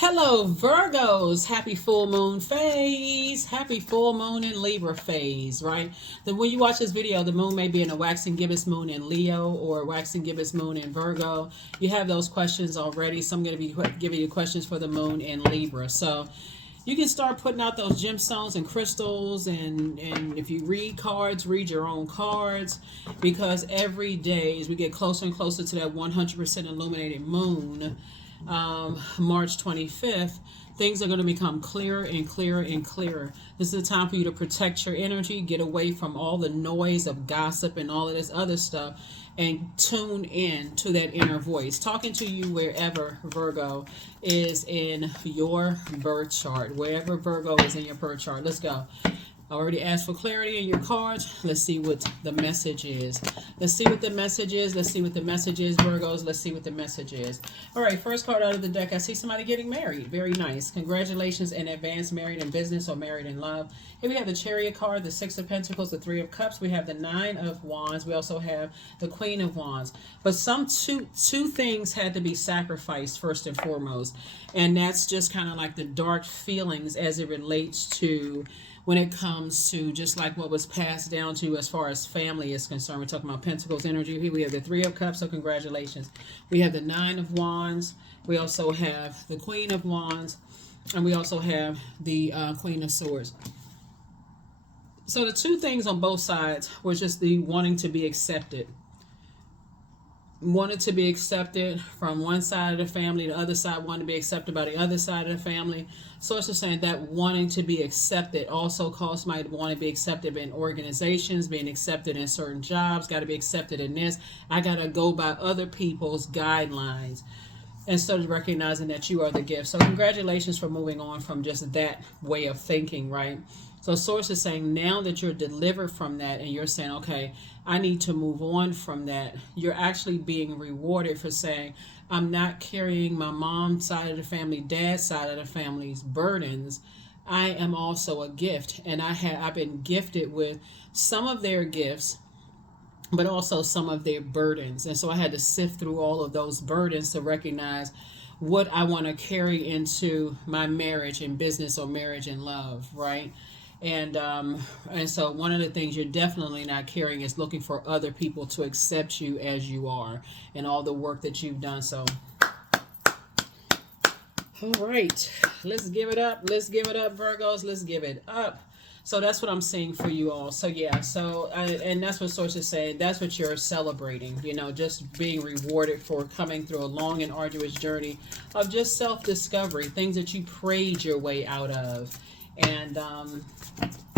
Hello, Virgos. Happy full moon phase. Happy full moon in Libra phase, right? Then when you watch this video, the moon may be in a waxing gibbous moon in Leo or a waxing gibbous moon in Virgo. You have those questions already. So I'm going to be giving you questions for the moon in Libra. So you can start putting out those gemstones and crystals, and if you read cards, read your own cards, because every day as we get closer and closer to that 100% illuminated moon, March 25th, things are going to become clearer and clearer and clearer. This is the time for you to protect your energy, get away from all the noise of gossip and all of this other stuff, and tune in to that inner voice talking to you wherever Virgo is in your birth chart. Wherever Virgo is in your birth chart. Let's go. I already asked for clarity in your cards. Let's see what the message is. Let's see what the message is. Let's see what the message is, Virgos. Let's see what the message is. All right, first card out of the deck. I see somebody getting married. Very nice. Congratulations in advance, married in business or married in love. Here we have the Chariot card, the Six of Pentacles, the Three of Cups. We have the Nine of Wands. We also have the Queen of Wands. But two things had to be sacrificed first and foremost. And that's just kind of like the dark feelings as it relates to when it comes to just like what was passed down to you as far as family is concerned. We're talking about Pentacles energy. Here we have the Three of Cups, so congratulations. We have the Nine of Wands. We also have the Queen of Wands. And we also have the Queen of Swords. So the two things on both sides were just the wanting to be accepted. Wanted to be accepted from one side of the family, the other side wanted to be accepted by the other side of the family. So it's just saying that wanting to be accepted also caused somebody to want to be accepted in organizations, being accepted in certain jobs, got to be accepted in this. I got to go by other people's guidelines instead of recognizing that you are the gift. So congratulations for moving on from just that way of thinking, right? So Source is saying now that you're delivered from that and you're saying, okay, I need to move on from that. You're actually being rewarded for saying, I'm not carrying my mom's side of the family, dad's side of the family's burdens. I am also a gift. And I've been gifted with some of their gifts, but also some of their burdens. And so I had to sift through all of those burdens to recognize what I want to carry into my marriage and business or marriage and love, right? And so one of the things you're definitely not carrying is looking for other people to accept you as you are and all the work that you've done. So, all right, let's give it up. Let's give it up, Virgos. Let's give it up. So that's what I'm seeing for you all. So yeah, and that's what Source is saying. That's what you're celebrating, just being rewarded for coming through a long and arduous journey of just self-discovery, things that you prayed your way out of. And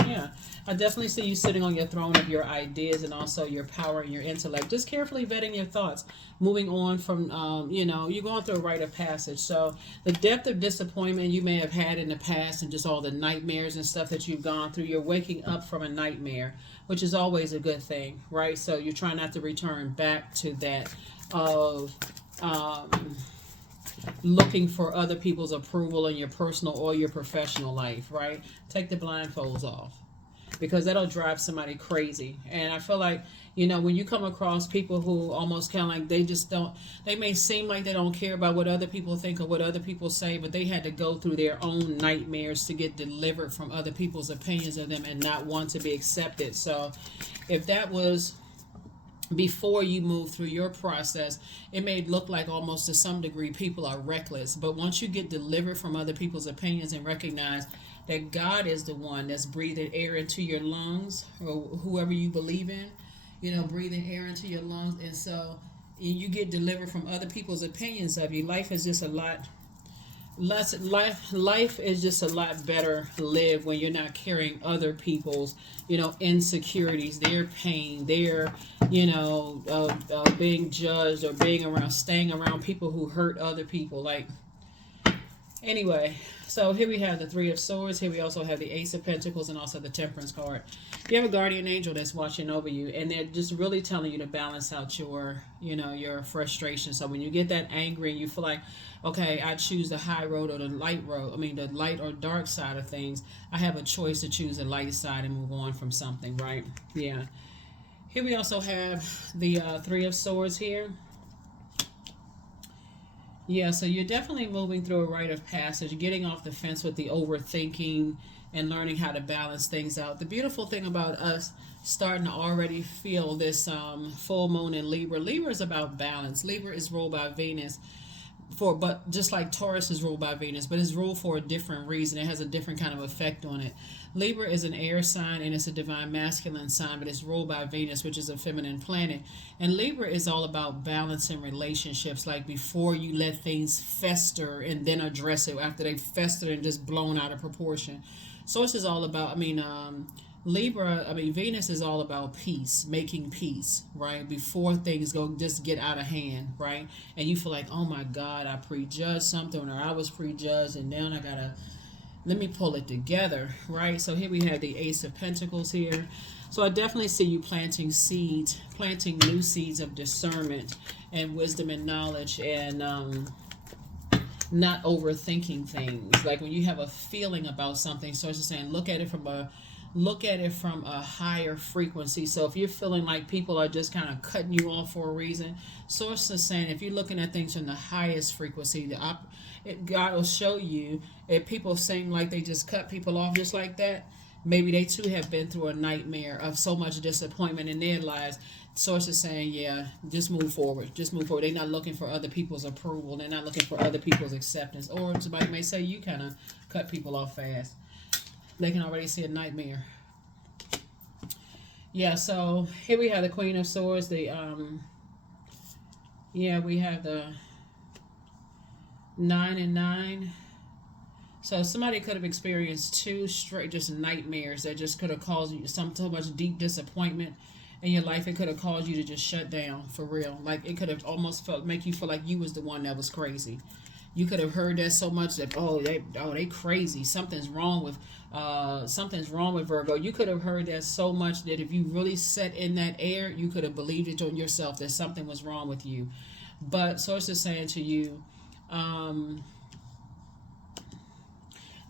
yeah, I definitely see you sitting on your throne of your ideas and also your power and your intellect, just carefully vetting your thoughts, moving on from, you're going through a rite of passage. So the depth of disappointment you may have had in the past and just all the nightmares and stuff that you've gone through, you're waking up from a nightmare, which is always a good thing, right? So you're trying not to return back to that of looking for other people's approval in your personal or your professional life, right? Take the blindfolds off, because that'll drive somebody crazy. And I feel like, when you come across people who almost kind of like they may seem like they don't care about what other people think or what other people say, but they had to go through their own nightmares to get delivered from other people's opinions of them and not want to be accepted. So if that was before you move through your process, it may look like almost to some degree people are reckless. But once you get delivered from other people's opinions and recognize that God is the one that's breathing air into your lungs, or whoever you believe in, breathing air into your lungs. And so you get delivered from other people's opinions of you. Life is just a lot life is just a lot better lived when you're not carrying other people's insecurities, their pain, their being judged, or staying around people who hurt other people. Anyway, so here we have the Three of Swords. Here we also have the Ace of Pentacles and also the Temperance card. You have a guardian angel that's watching over you, and they're just really telling you to balance out your frustration. So when you get that angry and you feel like, okay, I choose the high road or the light road, the light or dark side of things, I have a choice to choose the light side and move on from something, right? Yeah. Here we also have the Three of Swords here. Yeah, so you're definitely moving through a rite of passage, getting off the fence with the overthinking and learning how to balance things out. The beautiful thing about us starting to already feel this full moon in Libra. Libra is about balance. Libra is ruled by Venus, for but just like Taurus is ruled by Venus, but it's ruled for a different reason. It has a different kind of effect on it. Libra is an air sign and it's a divine masculine sign, but it's ruled by Venus, which is a feminine planet. And Libra is all about balance in relationships, like before you let things fester and then address it after they've festered and just blown out of proportion. So it's just all about, Libra, Venus is all about peace, making peace, right? Before things go just get out of hand, right? And you feel like, oh my God, I prejudged something, or I was prejudged, and now I gotta let me pull it together, right? So here we have the Ace of Pentacles here. So I definitely see you planting seeds, planting new seeds of discernment and wisdom and knowledge, and not overthinking things. Like when you have a feeling about something, so it's just saying look at it from a higher frequency. So if you're feeling like people are just kind of cutting you off for a reason, source is saying if you're looking at things from the highest frequency, God will show you. If people seem like they just cut people off just like that, maybe they too have been through a nightmare of so much disappointment in their lives. Source is saying, yeah, just move forward. Just move forward. They're not looking for other people's approval. They're not looking for other people's acceptance. Or somebody may say you kind of cut people off fast. They can already see a nightmare. Yeah, so here we have the Queen of Swords. We have the 9 and 9. So somebody could have experienced two straight just nightmares that just could have caused you so much deep disappointment in your life. It could have caused you to just shut down for real. Like it could have almost make you feel like you was the one that was crazy. You could have heard that so much that they crazy. Something's wrong with Virgo. You could have heard that so much that if you really sat in that air, you could have believed it on yourself that something was wrong with you. But source is saying to you,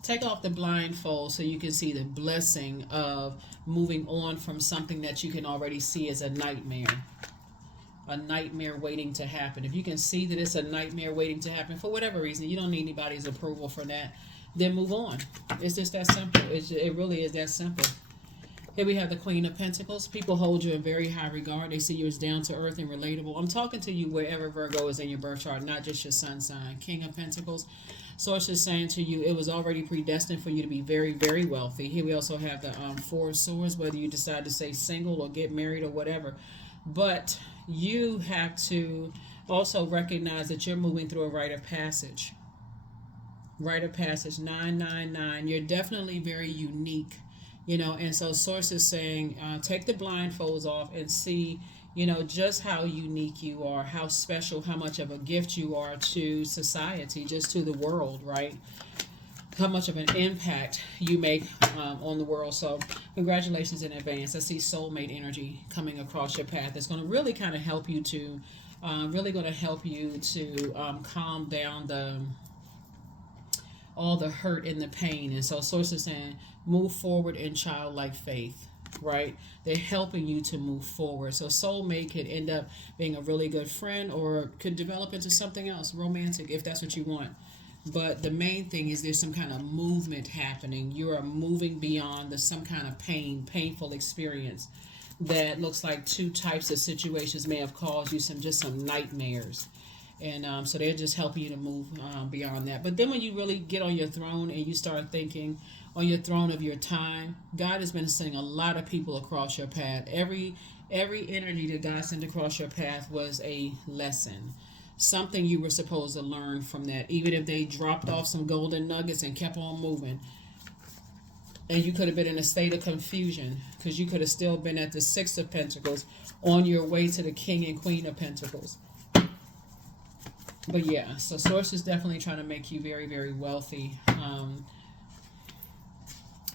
take off the blindfold so you can see the blessing of moving on from something that you can already see as a nightmare. A nightmare waiting to happen. If you can see that it's a nightmare waiting to happen for whatever reason, you don't need anybody's approval for that, then move on. It's just that simple. It really is that simple. Here we have the Queen of Pentacles. People hold you in very high regard. They see you as down to earth and relatable. I'm talking to you wherever Virgo is in your birth chart, not just your sun sign. King of Pentacles. Source is saying to you, it was already predestined for you to be very, very wealthy. Here we also have the Four of Swords, whether you decide to stay single or get married or whatever. But you have to also recognize that you're moving through a rite of passage. Rite of passage 999. You're definitely very unique, and so source is saying take the blindfolds off and see, just how unique you are, how special, how much of a gift you are to society, just to the world, right? How much of an impact you make on the world. So congratulations in advance. I see soulmate energy coming across your path. It's going to really kind of help you to calm down all the hurt and the pain. And so source is saying move forward in childlike faith, right? They're helping you to move forward. So soulmate could end up being a really good friend or could develop into something else romantic if that's what you want. But the main thing is there's some kind of movement happening. You are moving beyond some kind of painful experience that looks like two types of situations may have caused you some nightmares. And so they're just helping you to move beyond that. But then when you really get on your throne and you start thinking on your throne of your time, God has been sending a lot of people across your path. Every energy that God sent across your path was a lesson. Something you were supposed to learn from that, even if they dropped off some golden nuggets and kept on moving. And you could have been in a state of confusion because you could have still been at the Six of Pentacles on your way to the King and Queen of Pentacles. But yeah, so source is definitely trying to make you very, very wealthy.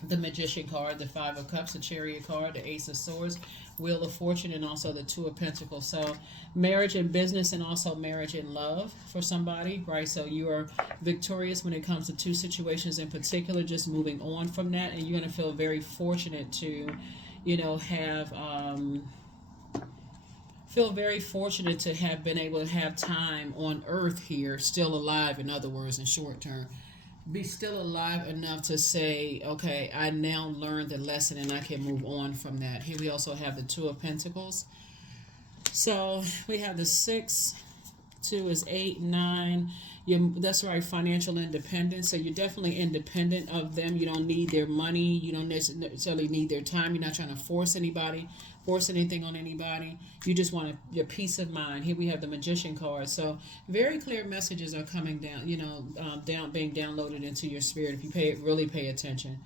The Magician card, the Five of Cups, the Chariot card, the Ace of Swords, Wheel of Fortune, and also the Two of Pentacles. So marriage and business and also marriage and love for somebody, right? So you are victorious when it comes to two situations in particular, just moving on from that. And you're going to feel very fortunate to, have Feel very fortunate to have been able to have time on earth here, still alive, in other words, in short term. Be still alive enough to say, okay, I now learned the lesson and I can move on from that. Here we also have the Two of Pentacles. So we have the six, two is 8, 9. That's right, financial independence. So you're definitely independent of them. You don't need their money. You don't necessarily need their time. You're not trying to force anything on anybody. You just want your peace of mind. Here we have the Magician card. So very clear messages are coming down. Being downloaded into your spirit if you really pay attention.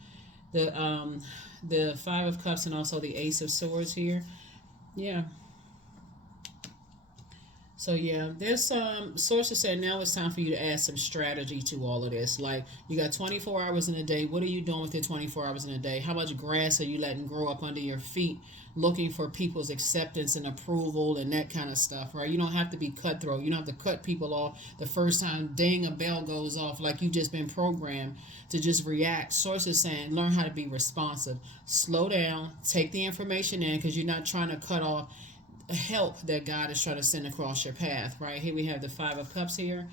The Five of Cups and also the Ace of Swords here. Yeah. So yeah, there's some sources said now it's time for you to add some strategy to all of this. Like you got 24 hours in a day. What are you doing with your 24 hours in a day? How much grass are you letting grow up under your feet? Looking for people's acceptance and approval and that kind of stuff, right? You don't have to be cutthroat. You don't have to cut people off the first time dang a bell goes off like you've just been programmed to just react. Sources saying learn how to be responsive. Slow down. Take the information in because you're not trying to cut off help that God is trying to send across your path, right? Here we have the Five of Cups here.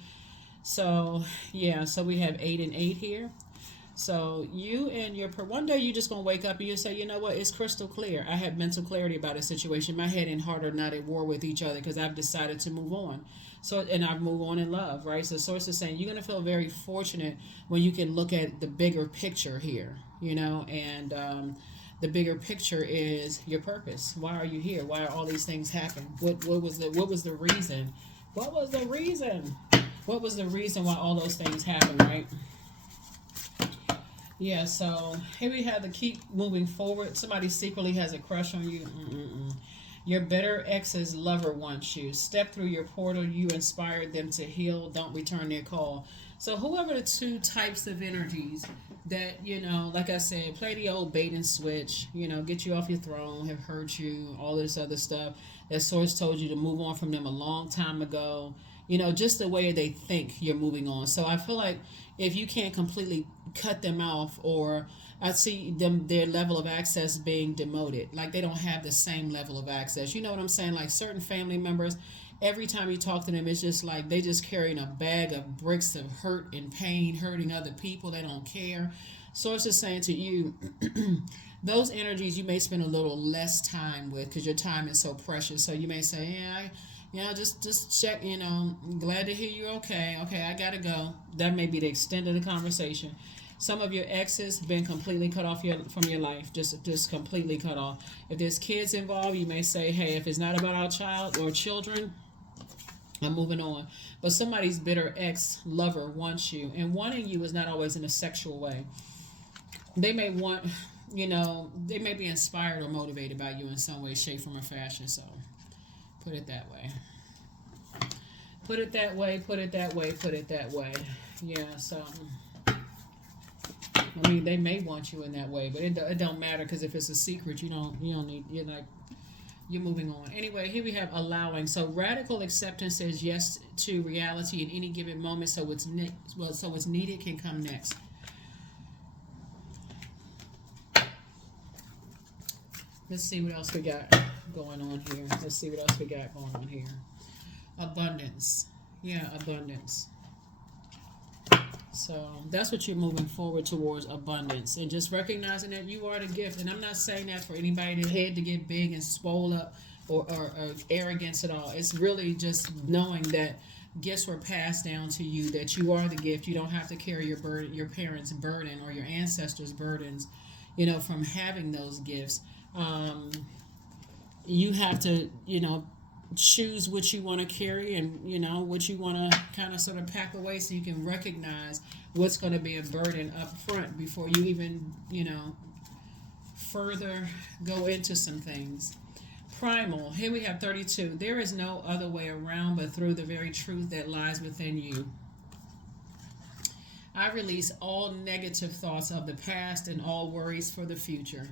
So, yeah, so we have 8 and 8 here. So you and one day you're just going to wake up and you say, you know what, it's crystal clear. I have mental clarity about a situation. My head and heart are not at war with each other because I've decided to move on. So, and I've moved on in love, right? So the source is saying you're going to feel very fortunate when you can look at the bigger picture here, and the bigger picture is your purpose. Why are you here? Why are all these things happen? What was the reason? What was the reason? What was the reason why all those things happen, right? Yeah, so here we have to keep moving forward. Somebody secretly has a crush on you. Your better ex's lover wants you. Step through your portal. You inspired them to heal. Don't return their call. So whoever the two types of energies that, like I said, play the old bait and switch, get you off your throne, have hurt you, all this other stuff. That source told you to move on from them a long time ago. Just the way they think you're moving on. So I feel like if you can't completely cut them off, or I see their level of access being demoted, like they don't have the same level of access. You know what I'm saying? Like certain family members, every time you talk to them, it's just like they just carrying a bag of bricks of hurt and pain, hurting other people. They don't care. Source is saying to you, those energies you may spend a little less time with because your time is so precious. So you may say, just check, glad to hear you're okay. Okay, I gotta go. That may be the extent of the conversation. Some of your exes been completely cut off from your life, just completely cut off. If there's kids involved, you may say, hey, if it's not about our child or children, I'm moving on. But somebody's bitter ex-lover wants you, and wanting you is not always in a sexual way. They may want, they may be inspired or motivated by you in some way, shape, form, or fashion. So put it that way. Put it that way, put it that way, put it that way. Yeah, so I mean, they may want you in that way, but it don't matter because if it's a secret, you don't need, you're moving on. Anyway, here we have allowing. So radical acceptance says yes to reality in any given moment. So what's needed can come next. Let's see what else we got going on here. Let's see what else we got going on here. Abundance. Yeah, abundance. So that's what you're moving forward towards, abundance, and just recognizing that you are the gift. And I'm not saying that for anybody to head to get big and swole up or arrogance at all. It's really just knowing that gifts were passed down to you, that you are the gift. You don't have to carry your parents' burden or your ancestors' burdens, from having those gifts. You have to, choose what you want to carry and, what you want to kind of sort of pack away so you can recognize what's going to be a burden up front before you even, further go into some things. Primal. Here we have 32. There is no other way around but through the very truth that lies within you. I release all negative thoughts of the past and all worries for the future.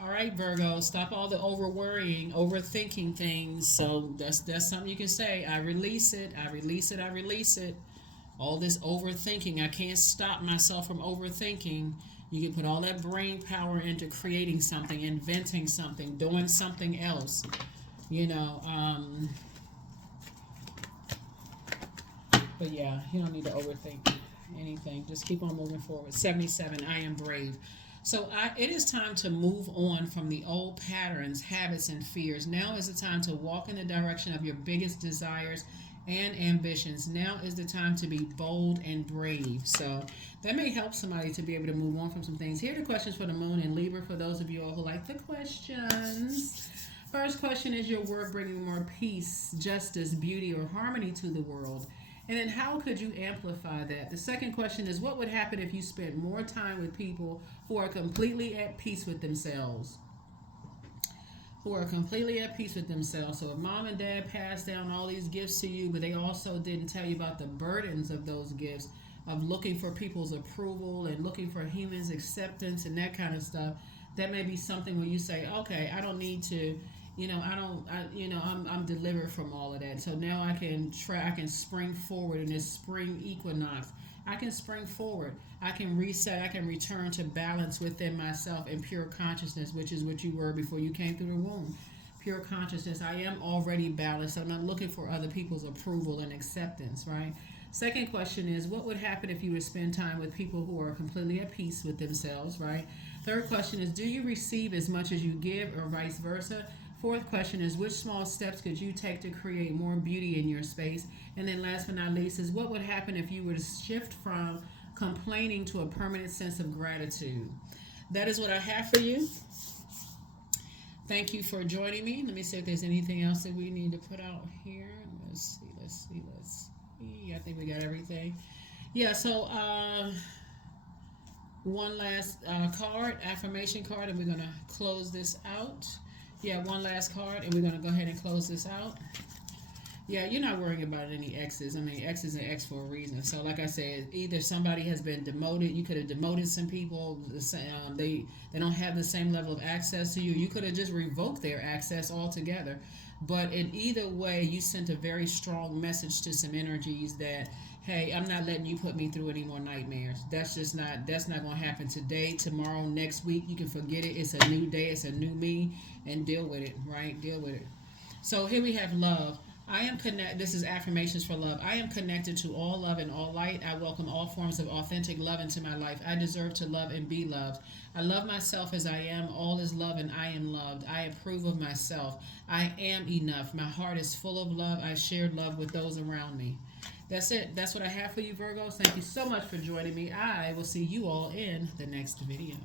All right, Virgo, stop all the over-worrying, overthinking things. So that's something you can say. I release it, I release it, I release it. All this overthinking, I can't stop myself from overthinking. You can put all that brain power into creating something, inventing something, doing something else. You know, but yeah, you don't need to overthink anything. Just keep on moving forward. 77, I am brave. So it is time to move on from the old patterns, habits, and fears. Now is the time to walk in the direction of your biggest desires and ambitions. Now is the time to be bold and brave. So that may help somebody to be able to move on from some things. Here are the questions for the moon and Libra for those of you all who like the questions. First question, is your work bringing more peace, justice, beauty, or harmony to the world? And then how could you amplify that? The second question is, what would happen if you spent more time with people who are completely at peace with themselves? Who are completely at peace with themselves. So if mom and dad passed down all these gifts to you, but they also didn't tell you about the burdens of those gifts, of looking for people's approval and looking for humans' acceptance and that kind of stuff, that may be something where you say, okay, I don't need to, I'm delivered from all of that. So now I can spring forward in this spring equinox. I can spring forward. I can reset. I can return to balance within myself and pure consciousness, which is what you were before you came through the womb. Pure consciousness. I am already balanced. I'm not looking for other people's approval and acceptance, right? Second question is, what would happen if you would spend time with people who are completely at peace with themselves, right? Third question is, do you receive as much as you give or vice versa? Fourth question is, which small steps could you take to create more beauty in your space? And then last but not least is, what would happen if you were to shift from complaining to a permanent sense of gratitude? That is what I have for you. Thank you for joining me. Let me see if there's anything else that we need to put out here. Let's see. I think we got everything. Yeah, so one last card, affirmation card, and we're going to close this out. Yeah, one last card, and we're going to go ahead and close this out. Yeah, you're not worrying about any exes. I mean, X is an X for a reason. So, like I said, either somebody has been demoted. You could have demoted some people. They don't have the same level of access to you. You could have just revoked their access altogether. But in either way, you sent a very strong message to some energies that, hey, I'm not letting you put me through any more nightmares. That's not going to happen today, tomorrow, next week. You can forget it. It's a new day. It's a new me, and deal with it, right? Deal with it. So here we have love. This is affirmations for love. I am connected to all love and all light. I welcome all forms of authentic love into my life. I deserve to love and be loved. I love myself as I am. All is love and I am loved. I approve of myself. I am enough. My heart is full of love. I share love with those around me. That's it. That's what I have for you, Virgos. Thank you so much for joining me. I will see you all in the next video.